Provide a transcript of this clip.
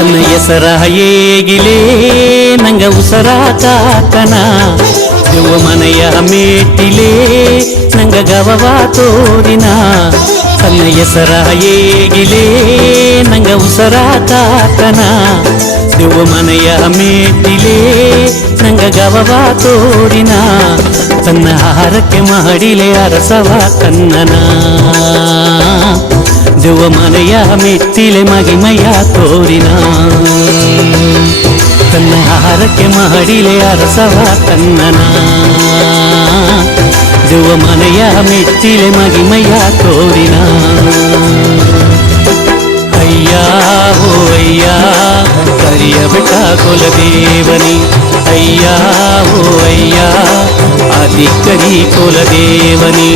ತನ್ನ ಹೆಸರ ಹೇಗಿಲೇ ನಂಗ ಉಸರ ಕಾಕನ ದೆವ್ವ ಮನೆಯ ಮೇಟಿಲೇ ನಂಗ ಗವವ ತೋರಿನ ತನ್ನ ಹೆಸರ ಹೇಗಿಲೇ ನಂಗ ಉಸರ ಕಾಕನ ದೆವ್ವ ಮನೆಯ ಮೇಟಿಲೇ ನಂಗ ಗವವ ತೋರಿನ ತನ್ನ ಆಹಾರಕ್ಕೆ ಮಾಡಿಲೆ ಅರಸವ ಕನ್ನನ ದೆವ್ವ ಮನೆಯ ಮೆಟ್ಟಿಲೆ ಮಗಿಮಯ್ಯ ತೋರಿನ ತನ್ನ ಆಹಾರಕ್ಕೆ ಮಾಡಿಲೆ ಅರಸವ ಕನ್ನನ ದೆವ್ವ ಮನೆಯ ಮೆಟ್ಟಿಲೆ ಮಗಿಮಯ್ಯ ತೋರಿನ ಅಯ್ಯ ಓ ಅಯ್ಯ ಕರಿಯ ಬೆಟ್ಟ ಕುಲದೇವನಿ ಅಯ್ಯ ಓ ಅಯ್ಯ ಆದಿಕ್ಕರಿ ಕುಲದೇವನಿ